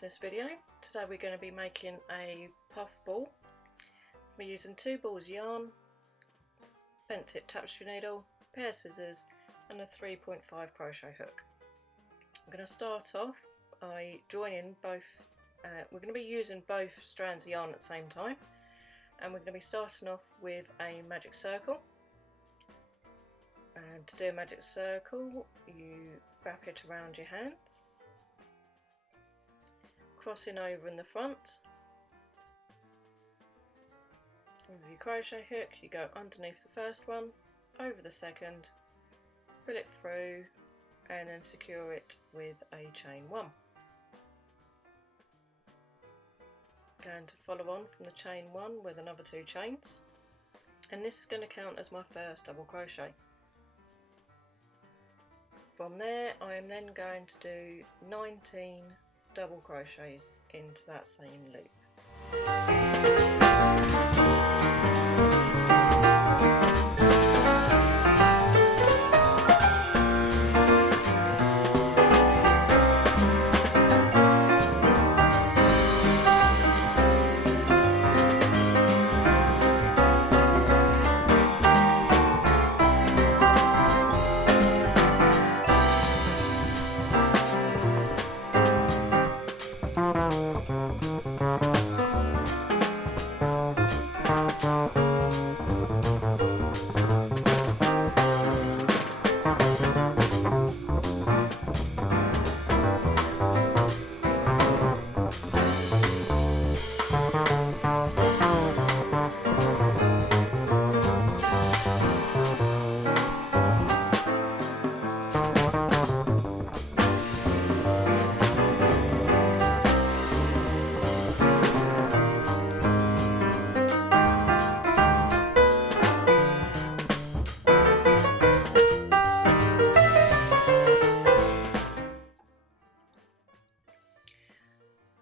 to this video. Today we're going to be making a puff ball. We're using 2 balls of yarn, bent tip tapestry needle, pair of scissors and a 3.5 crochet hook. I'm going to start off by joining both, we're going to be using both strands of yarn at the same time, and we're going to be starting off with a magic circle. And to do a magic circle, you wrap it around your hands, crossing over in the front. With your crochet hook, you go underneath the first one, over the second, pull it through, and then secure it with a chain 1. Going to follow on from the chain 1 with another 2 chains, and this is going to count as my first double crochet. From there I am then going to do 19 double crochets into that same loop.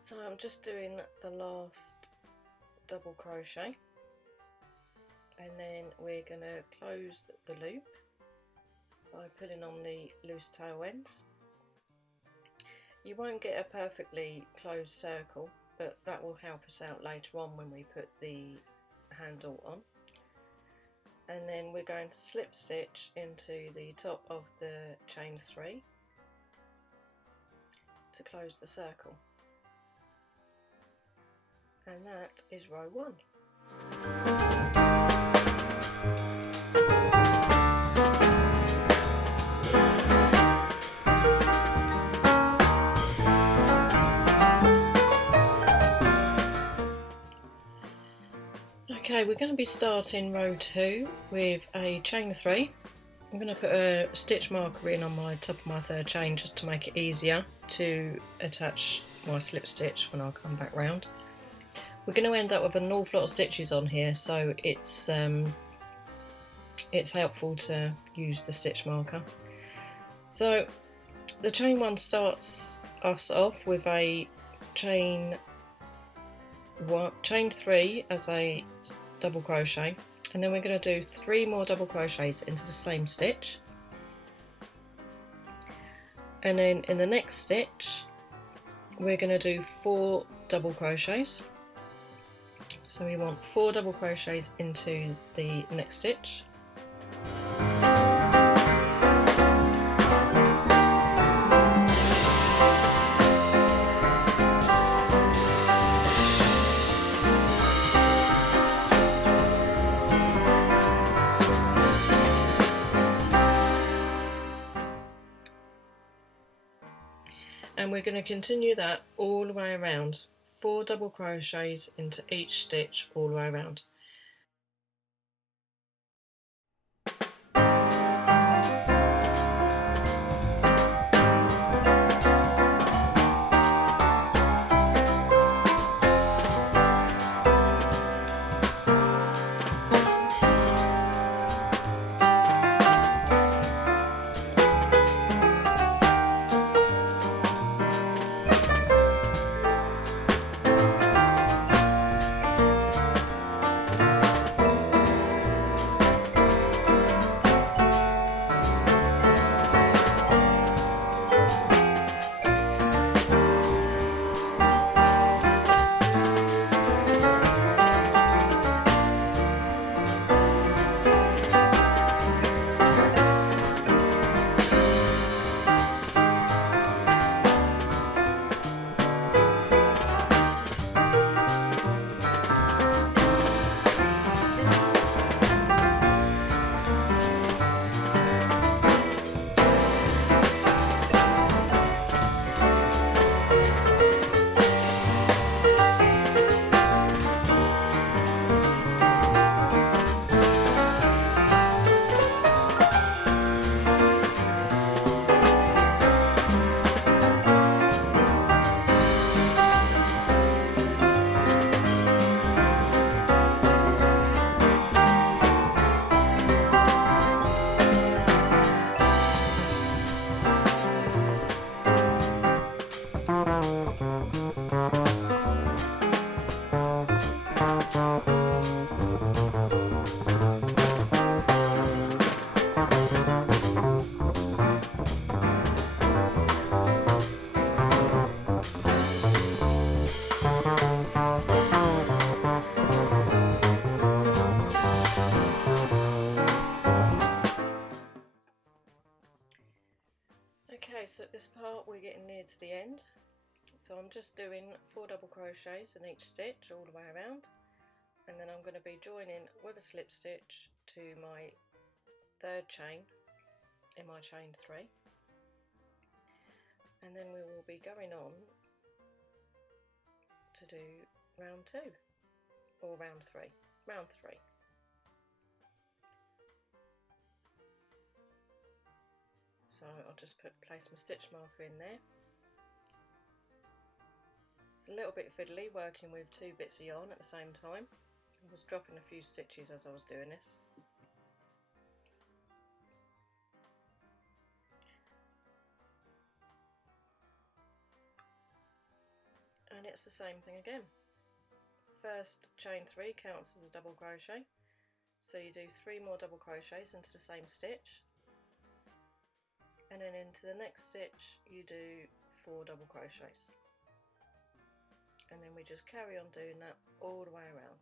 So I'm just doing the last double crochet, and then we're going to close the loop by pulling on the loose tail ends. You won't get a perfectly closed circle, but that will help us out later on when we put the handle on. And then we're going to slip stitch into the top of the chain 3 to close the circle. And that is row 1. Okay, we're going to be starting row 2 with a chain 3. I'm going to put a stitch marker in on my top of my 3rd chain just to make it easier to attach my slip stitch when I come back round. We're going to end up with an awful lot of stitches on here, so it's helpful to use the stitch marker. So the chain 1 starts us off with a chain 3 as a double crochet, and then we're going to do 3 more double crochets into the same stitch, and then in the next stitch we're going to do 4 double crochets. So we want 4 double crochets into the next stitch. And we're going to continue that all the way around. 4 double crochets into each stitch all the way around. Okay, so at this part we're getting near to the end, so I'm just doing 4 double crochets in each stitch all the way around, and then I'm going to be joining with a slip stitch to my 3rd chain in my chain 3, and then we will be going on to do round 2 or round 3. So I'll just place my stitch marker in there. It's a little bit fiddly working with 2 bits of yarn at the same time. I was dropping a few stitches as I was doing this. And it's the same thing again. First chain 3 counts as a double crochet, so you do 3 more double crochets into the same stitch, and then into the next stitch you do 4 double crochets, and then we just carry on doing that all the way around.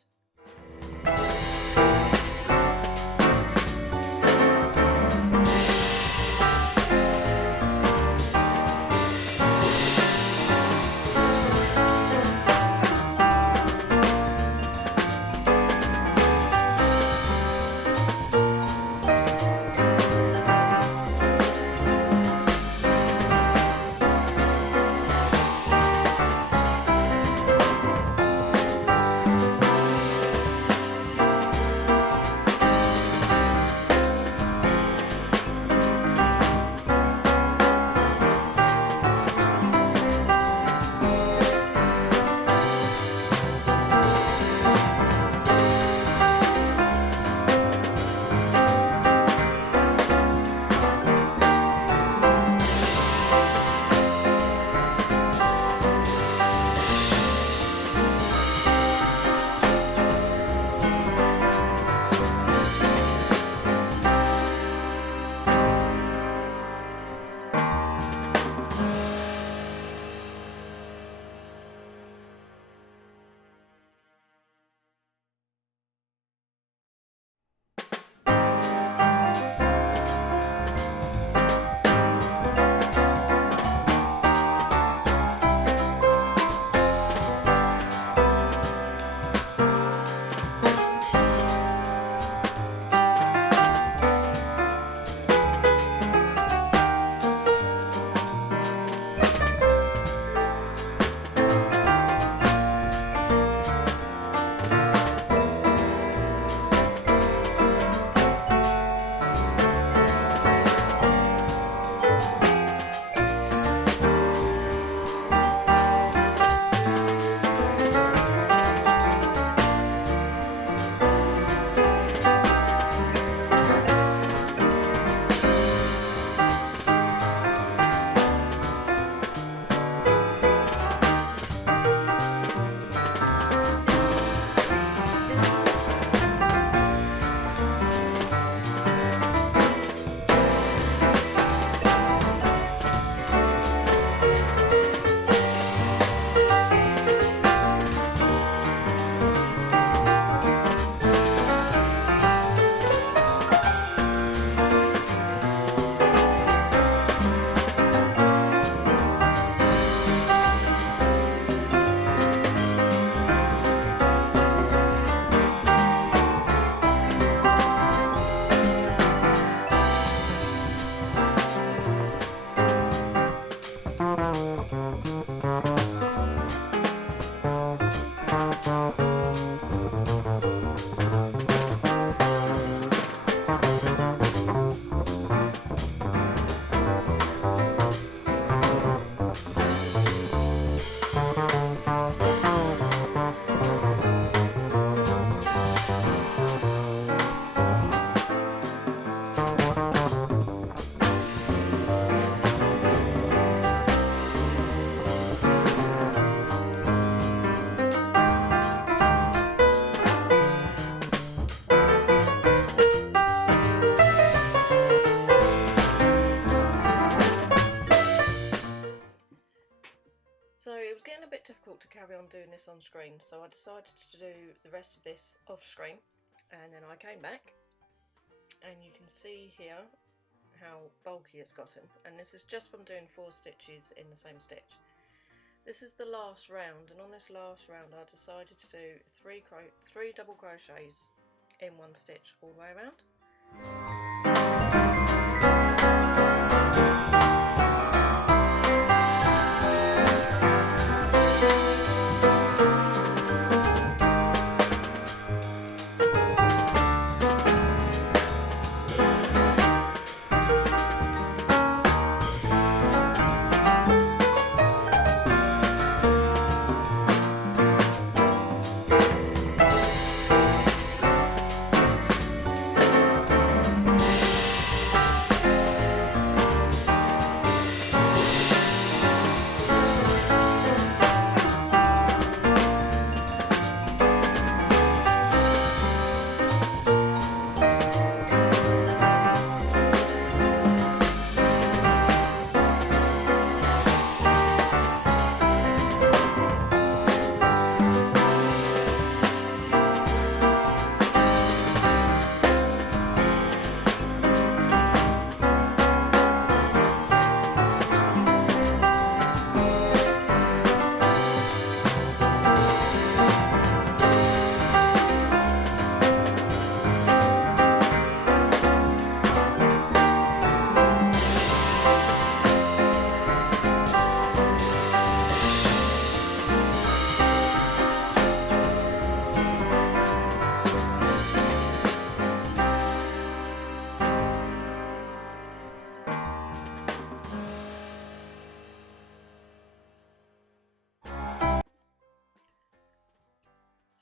So it was getting a bit difficult to carry on doing this on screen, so I decided to do the rest of this off screen, and then I came back and you can see here how bulky it's gotten, and this is just from doing 4 stitches in the same stitch. This is the last round, and on this last round I decided to do 3 double crochets in 1 stitch all the way around.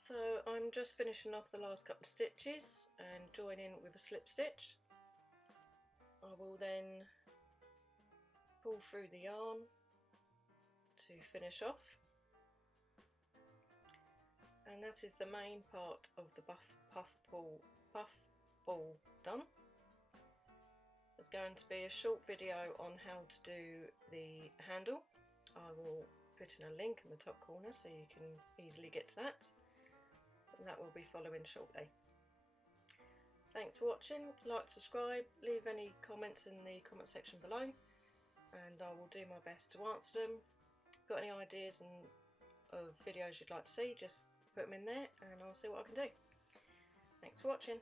So I'm just finishing off the last couple of stitches and joining with a slip stitch. I will then pull through the yarn to finish off, and that is the main part of the puff ball done. There's going to be a short video on how to do the handle. I will put in a link in the top corner so you can easily get to that, and that will be following shortly. Thanks for watching. Like, subscribe, leave any comments in the comment section below, and I will do my best to answer them. Got any ideas of videos you'd like to see, just put them in there and I'll see what I can do. Thanks for watching.